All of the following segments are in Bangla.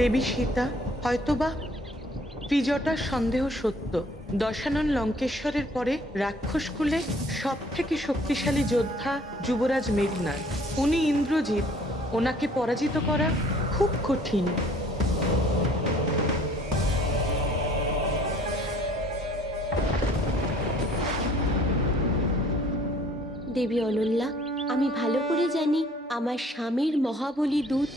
দেবী সীতা, হয়তোবা ত্রিজটার সন্দেহ সত্য। দশানন লঙ্কেশ্বরের পরে রাক্ষসকুলে সব থেকে শক্তিশালী যোদ্ধা যুবরাজ মেঘনাদ। উনি ইন্দ্রজিৎ, ওনাকে পরাজিত করা খুব কঠিন। দেবী অনল্যা, আমি ভালো করে জানি আমার স্বামীর মহাবলী দূত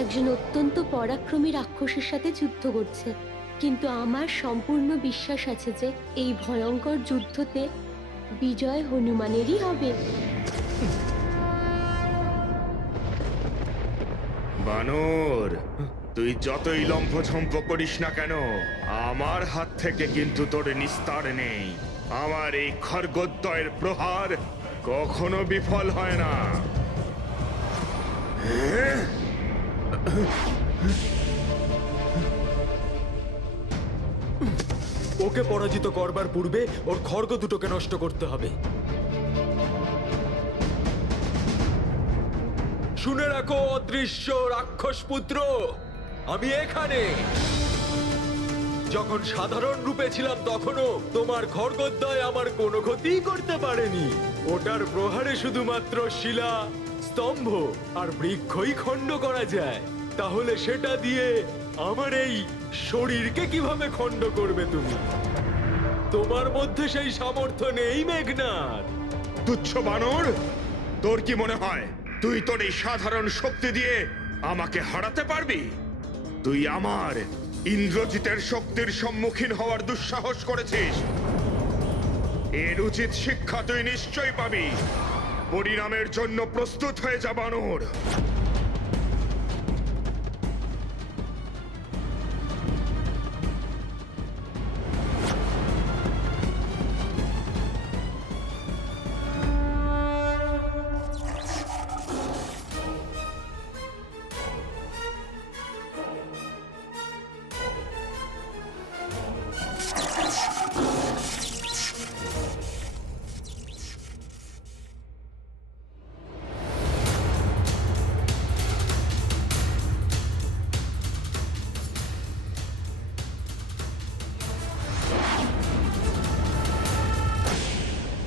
একজন অত্যন্ত পরাক্রমী রাক্ষসের সাথে যুদ্ধ করছে, কিন্তু আমার সম্পূর্ণ বিশ্বাস আছে যে এই ভয়ঙ্কর যুদ্ধতে বিজয় হনুমানেরই হবে। বানর, তুই যতই লম্ফঝম্প করিস না কেন, আমার হাত থেকে কিন্তু তোর নিস্তার নেই। আমার এই খড়গদ্দয়ের প্রহার কখনো বিফল হয় না। ওকে পরাজিত করবার পূর্বে ওর খড়গ দুটোকে নষ্ট করতে হবে। শুনে রাখো অদৃশ্য রাক্ষস পুত্র, আমি এখানে। যখন সাধারণ রূপে ছিলাম তখনও তোমার খড়গদ্দয় আমার কোনো ক্ষতি করতে পারেনি। ওটার প্রহারে শুধুমাত্র শিলা, স্তম্ভ আর বৃক্ষই খণ্ড করা যায়। তাহলে সেটা দিয়ে আমার এই শরীরকে কিভাবে খণ্ড করবে তুমি? তোমার মধ্যে সেই সামর্থ্য নেই মেঘনাদ। তুচ্ছ বানর, তোর কি মনে হয় তুই তোর এই সাধারণ শক্তি দিয়ে আমাকে হারাতে পারবি? তুই আমার ইন্দ্রজিতের শক্তির সম্মুখীন হওয়ার দুঃসাহস করেছিস। এর উচিত শিক্ষা তুই নিশ্চয়ই পাবি। পরিণামের জন্য প্রস্তুত হয়ে যা বানর।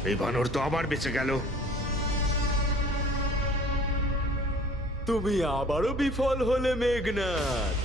এই বানর তো আবার বেঁচে গেল। তুমি আবারও বিফল হলে মেঘনাদ।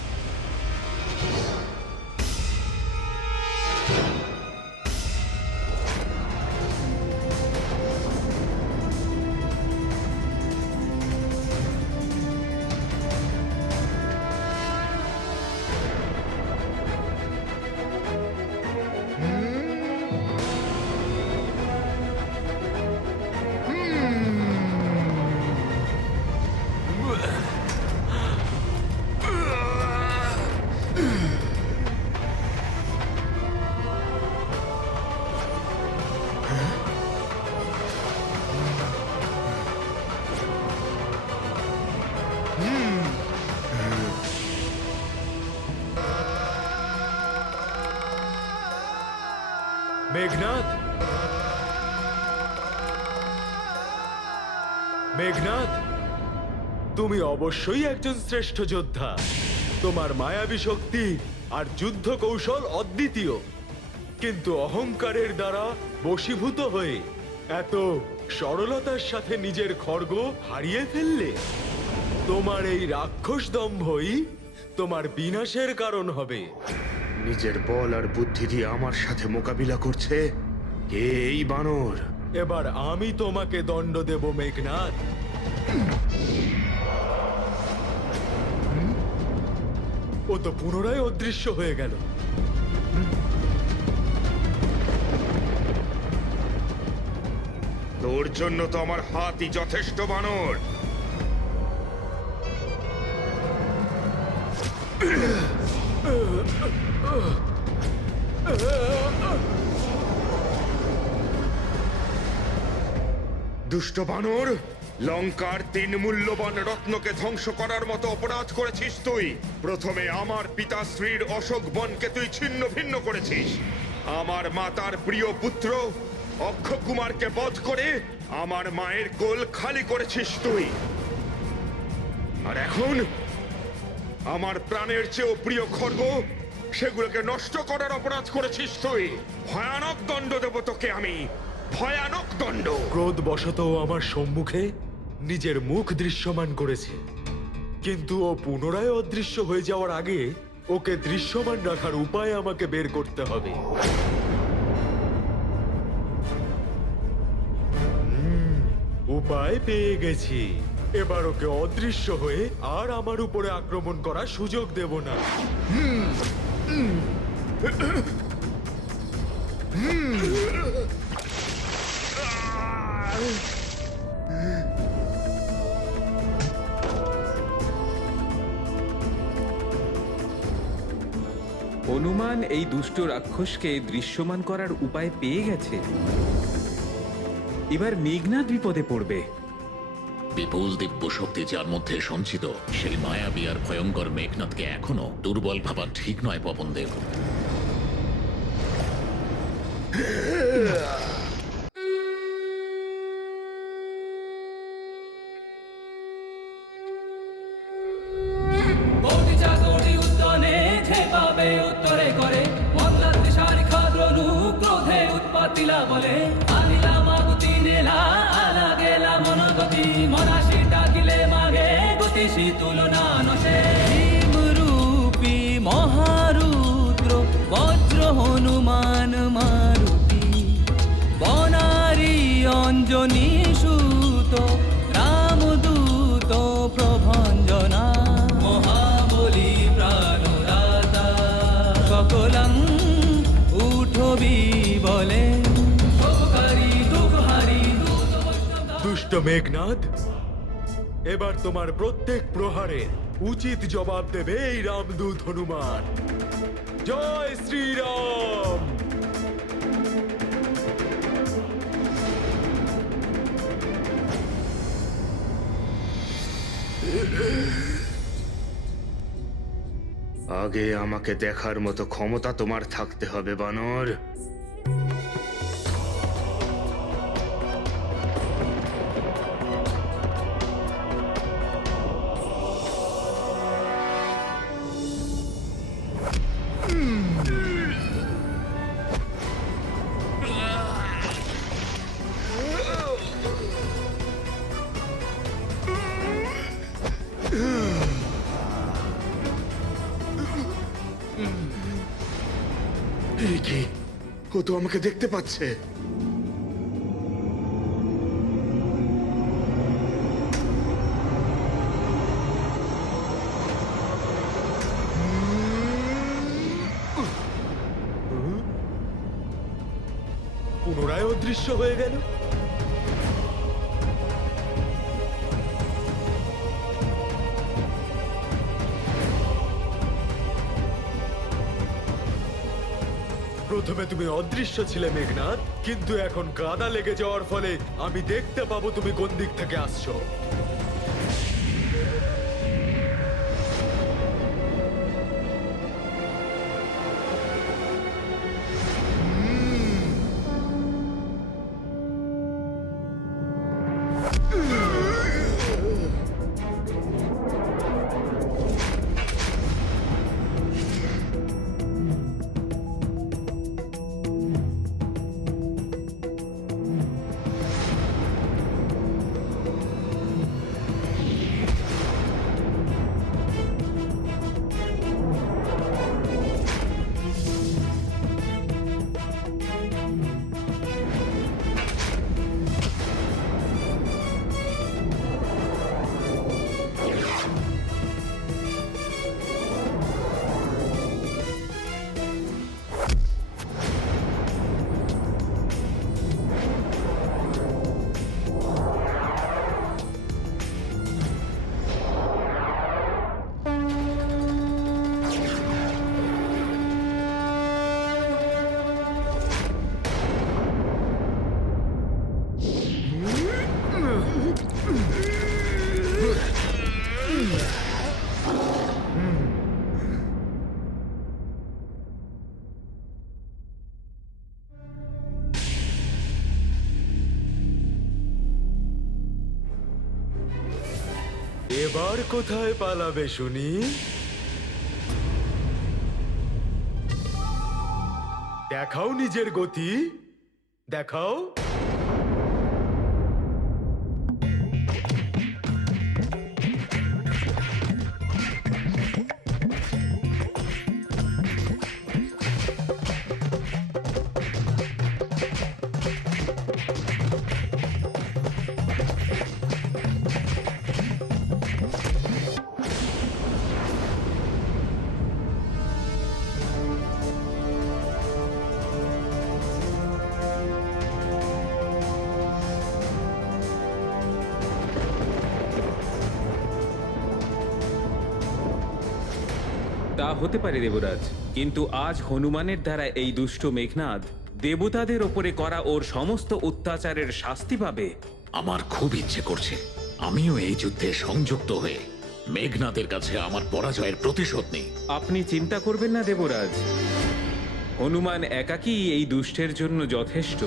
মেঘনাদ, মেঘনাদ, তুমি অবশ্যই একজন শ্রেষ্ঠ যোদ্ধা। তোমার মায়াবী শক্তি আর যুদ্ধ কৌশল অদ্বিতীয়, কিন্তু অহংকারের দ্বারা বশীভূত হয়ে এত সরলতার সাথে নিজের খড়গ হারিয়ে ফেললে। তোমার এই রাক্ষস দম্ভই তোমার বিনাশের কারণ হবে। নিজের বল আর বুদ্ধি দিয়ে আমার সাথে মোকাবিলা করছে কে এই বানর? এবার আমি তোমাকে দণ্ড দেব মেঘনাদ। ও তো পুনরায় অদৃশ্য হয়ে গেল। তোর জন্য তো আমার হাতই যথেষ্ট বানর। দুষ্ট বানর, লঙ্কার 3 মূল্যবান রত্নকে ধ্বংস করার মতো অপরাধ করেছিস তুই। প্রথমে আমার পিতাশ্রীর অশোক বনকে তুই ছিন্ন ভিন্ন করেছিস। আমার মাতার প্রিয় পুত্র অক্ষকুমারকে বধ করে আমার মায়ের কোল খালি করেছিস তুই। আর এখন আমার প্রাণের চেয়েও প্রিয় খর্গ, সেগুলোকে নষ্ট করার অপরাধ করেছিস তুই। ভয়ানক দণ্ড দেব তোকে আমি, ভয়ানক দণ্ড। ক্রোধবশত আমার সম্মুখে নিজের মুখ দৃশ্যমান করেছে, কিন্তু ও পুনরায় অদৃশ্য হয়ে যাওয়ার আগে ওকে দৃশ্যমান রাখার উপায় আমাকে বের করতে হবে। উপায় পেয়ে গেছি। এবার ওকে অদৃশ্য হয়ে আর আমার উপরে আক্রমণ করার সুযোগ দেব না। হনুমান এই দুষ্ট রাক্ষসকে দৃশ্যমান করার উপায় পেয়ে গেছে। এবার মেঘনাদ বিপদে পড়বে। বিপুল দিব্য শক্তি যার মধ্যে সঞ্চিত, সেই মায়াবী আর ভয়ঙ্কর মেঘনাথকে এখনো দুর্বল ভাবা ঠিক নয় পবনদেব। কোটি চাকরি উদ্যানে ঝেপাবে উত্তরে করে মল্লা দিশারি খাদ্রনু ক্রোধে উৎপাতিলা বলে আনিলা মাগুতি নেলা আলা গেলা মনগতি মনাশি ডাকিলে মাগে গতিশী তুলনা নশে রূপী মহারুদ্র বজ্র হনুমান মারুতি বনারি অঞ্জনী সুত রামদূত প্রভঞ্জনা মহাবলী প্রাণদাতা সকলং উঠবি বলে উপকারী দুঃখহারী দুষ্ট মেঘনাদ, এবার তোমার প্রত্যেক প্রহারের উচিত জবাব দেবে এই রামদূত হনুমান। জয় শ্রীরাম। আগে আমাকে দেখার মতো ক্ষমতা তোমার থাকতে হবে বানর। এই কি, ও তো আমাকে দেখতে পাচ্ছে। পুনরায় অদৃশ্য হয়ে গেল। প্রথমে তুমি অদৃশ্য ছিলে মেঘনাদ, কিন্তু এখন কাদা লেগে যাওয়ার ফলে আমি দেখতে পাবো তুমি কোন দিক থেকে আসছো। এবার কোথায় পালাবে শুনি? দেখাও নিজের গতি, দেখাও। তা হতে পারে দেবরাজ, কিন্তু আজ হনুমানের দ্বারা এই দুষ্ট মেঘনাদ দেবতাদের ওপরে করা ওর সমস্ত অত্যাচারের শাস্তি পাবে। আমার খুব ইচ্ছে করছে আমিও এই যুদ্ধে সংযুক্ত হয়ে মেঘনাদের কাছে আমার পরাজয়ের প্রতিশোধ নিই। আপনি চিন্তা করবেন না দেবরাজ, হনুমান একাকী এই দুষ্টের জন্য যথেষ্ট।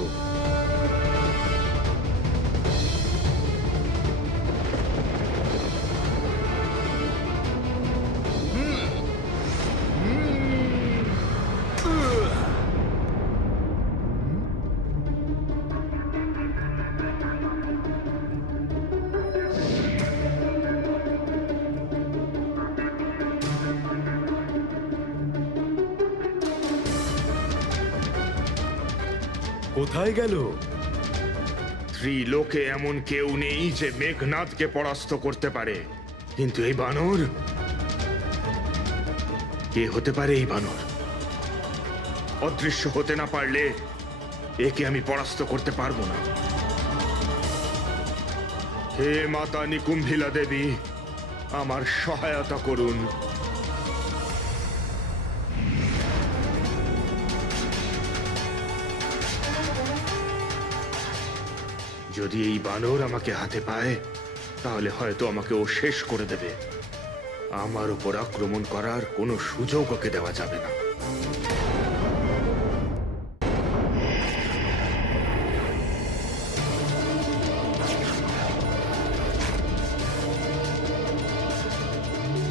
কোথায় গেল? ত্রিলোকে এমন কেউ নেই যে মেঘনাদকে পরাস্ত করতে পারে, কিন্তু এই বানর, কে হতে পারে এই বানর? অদৃশ্য হতে না পারলে একে আমি পরাস্ত করতে পারবো না। হে মাতা নিকুম্ভিলা দেবী, আমার সহায়তা করুন। যদি এই বানর আমাকে হাতে পায় তাহলে হয়তো আমাকে ও শেষ করে দেবে। আমার উপর আক্রমণ করার কোনো সুযোগ ওকে দেওয়া যাবে না।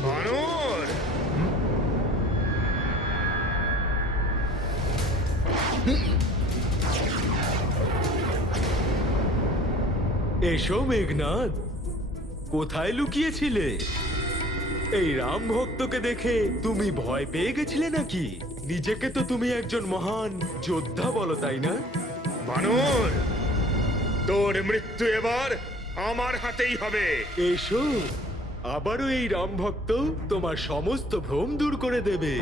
বানর! এসো মেঘনাদ, কোথায় লুকিয়েছিলে? এই রাম ভক্তকে দেখে তুমি ভয় পেয়ে গেছিলে নাকি? নিজেকে তো তুমি একজন মহান যোদ্ধা বলো, তাই না? বানর, তোর মৃত্যু এবার আমার হাতেই হবে। এসো, আবারও এই রাম ভক্ত তোমার সমস্ত ভ্রম দূর করে দেবে।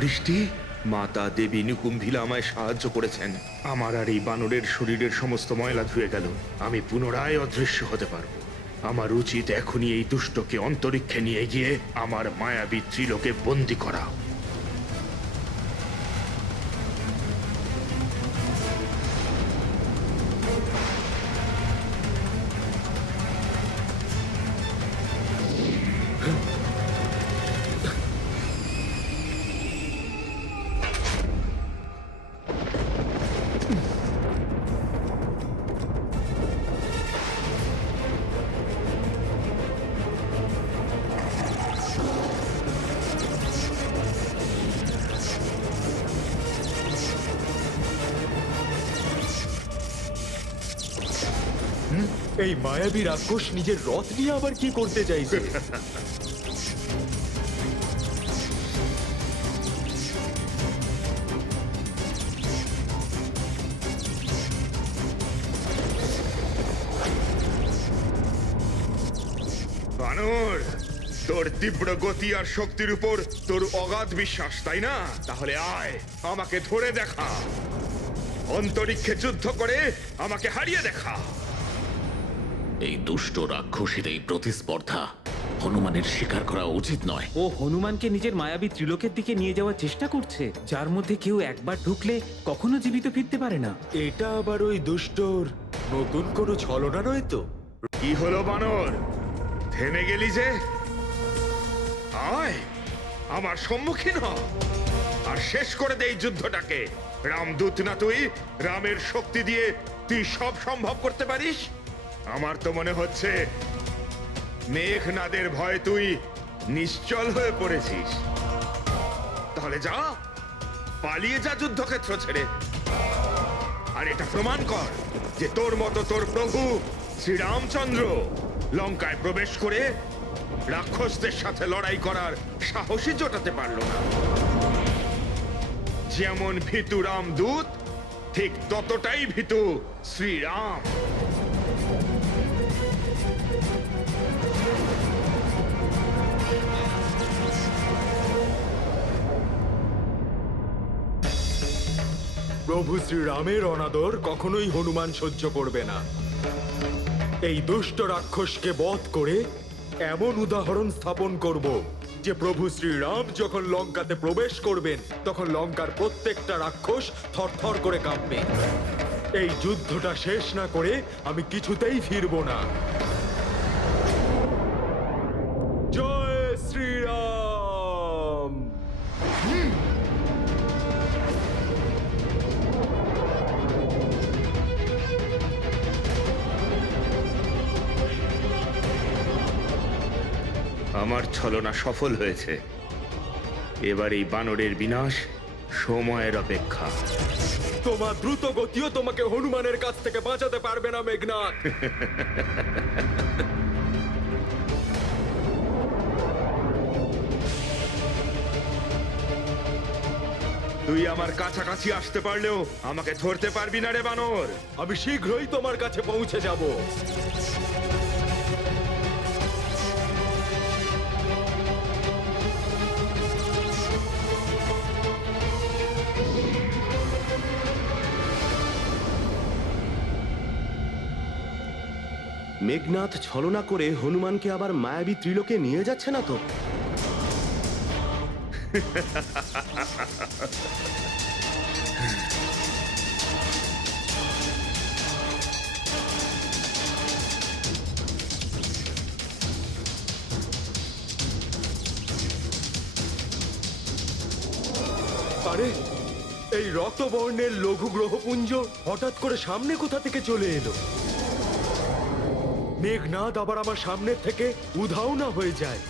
বৃষ্টি, মাতা দেবী নিকুম্ভিলা আমায় সাহায্য করেছেন। আমার আর এই বানরের শরীরের সমস্ত ময়লা ধুয়ে গেল। আমি পুনরায় অদৃশ্য হতে পারবো। আমার উচিত এখনই এই দুষ্টকে অন্তরিক্ষে নিয়ে গিয়ে আমার মায়াবী ত্রিলোকে বন্দী করা। এই মায়াবী রাক্ষস নিজের রথ নিয়ে আবার কি করতে চাইছে? বানর, তোর তীব্র গতি আর শক্তির উপর তোর অগাধ বিশ্বাস, তাই না? তাহলে আয়, আমাকে ধরে দেখা, অন্তরিক্ষে যুদ্ধ করে আমাকে হারিয়ে দেখা। এই দুষ্ট রাক্ষসীর এই প্রতিস্পর্ধা হনুমানের স্বীকার করা উচিত নয়। ও হনুমানকে নিজের মায়াবী ত্রিলোকের দিকে নিয়ে যাওয়ার চেষ্টা করছে, যার মধ্যে কেউ একবার ঢুকলে কখনো জীবিত ফিরতে পারে না। এটা আবার ওই দুষ্টর নতুন কোনো ছলনা নয় তো? কি হলো বানর, থেমে গেলি যে? আয়, আমার সম্মুখীন হ আর শেষ করে দে এই যুদ্ধটাকে। রামদূত না তুই? রামের শক্তি দিয়ে তুই সব সম্ভব করতে পারিস? আমার তো মনে হচ্ছে মেঘনাদের ভয় তুই নিশ্চল হয়ে পড়েছিস। তাহলে যা, পালিয়ে যা যুদ্ধক্ষেত্র ছেড়ে, আর এটা প্রমাণ কর যে তোর মতো তোর প্রভু শ্রীরামচন্দ্র লঙ্কায় প্রবেশ করে রাক্ষসদের সাথে লড়াই করার সাহসী জোটাতে পারল না। যেমন ভীতু রামদূত, ঠিক ততটাই ভীতু শ্রীরাম। প্রভু শ্রীরামের অনাদর কখনোই হনুমান সহ্য করবে না। এই দুষ্ট রাক্ষসকে বধ করে এমন উদাহরণ স্থাপন করব যে প্রভু শ্রীরাম যখন লঙ্কাতে প্রবেশ করবেন তখন লঙ্কার প্রত্যেকটা রাক্ষস থরথর করে কাঁপবে। এই যুদ্ধটা শেষ না করে আমি কিছুতেই ফিরব না। জয় শ্রীরাম। আমার ছলনা সফল হয়েছে। এবার এই বানরের বিনাশ সময়ের অপেক্ষা। তোমার দ্রুত গতিও তোমাকে হনুমানের কাছ থেকে বাঁচাতে পারবে না মেঘনাদ। তুই আমার কাছাকাছি আসতে পারলেও আমাকে ধরতে পারবি না রে বানর। আমি শীঘ্রই তোমার কাছে পৌঁছে যাব। মেঘনাথ ছলনা করে হনুমানকে আবার মায়াবী ত্রিলোকে নিয়ে যাচ্ছে না তো? আরে, এই রক্তবর্ণের লঘু গ্রহপুঞ্জ হঠাৎ করে সামনে কোথা থেকে চলে এলো? মেঘনাদ আবার আমার সামনে থেকে উধাও না হয়ে যায়।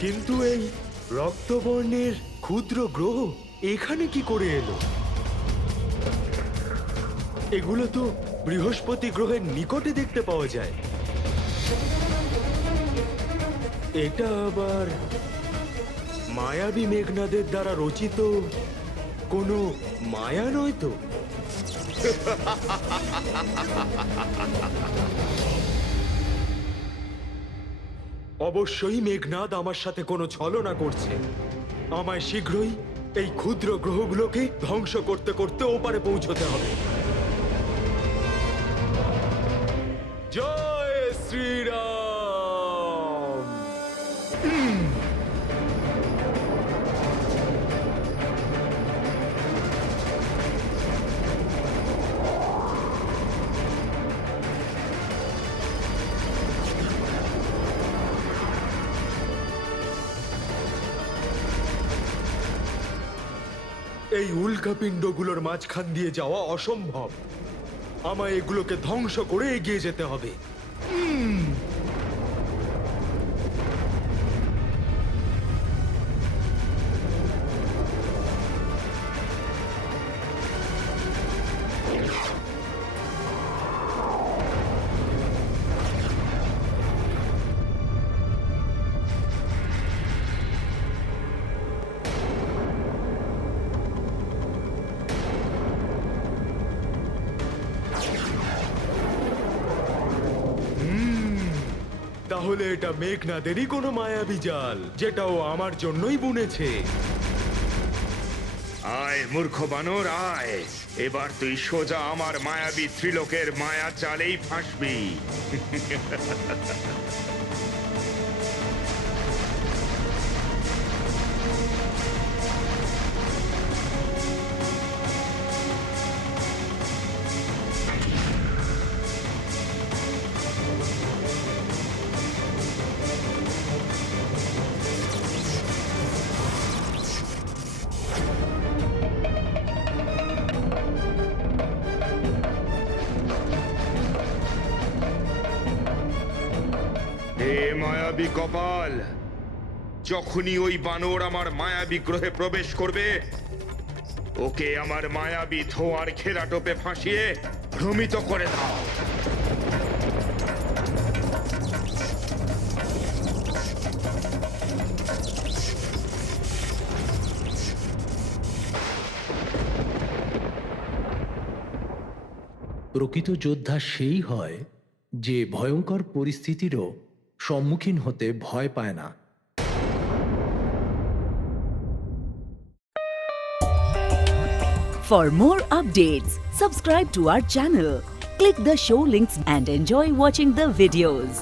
কিন্তু এই রক্তবর্ণের ক্ষুদ্র গ্রহ এখানে কি করে এলো? এগুলো তো বৃহস্পতি গ্রহের নিকটে দেখতে পাওয়া যায়। এটা আবার মায়াবী মেঘনাদের দ্বারা রচিত কোনো মায়া নয় তো? অবশ্যই মেঘনাদ আমার সাথে কোনো ছলনা করছে। আমায় শীঘ্রই এই ক্ষুদ্র গ্রহগুলোকে ধ্বংস করতে করতে ওপারে পৌঁছতে হবে। জয় শ্রীরাম। এই উল্কাপিণ্ডগুলোর মাঝখান দিয়ে যাওয়া অসম্ভব। আমায় এগুলোকে ধ্বংস করে এগিয়ে যেতে হবে। তাহলে এটা মেঘনাদেরই কোনো মায়াবী জাল, যেটাও আমার জন্যই বুনেছে। আয় মূর্খ বানর আয়, এবার তুই সোজা আমার মায়াবী ত্রিলোকের মায়া জালেই ফাঁসবি। হে মায়াবী কপাল, যখনই ওই বানর আমার মায়াবী গ্রহে প্রবেশ করবে, ওকে আমার মায়াবী ধোঁয়ার ঘেরাটোপে ফাঁসিয়ে ভ্রমিত করে দাও। প্রকৃত যোদ্ধা সেই হয় যে ভয়ঙ্কর পরিস্থিতিরও সম্মুখীন হতে ভয় পায় না। For more updates, subscribe to our channel, click the show links and enjoy watching the videos.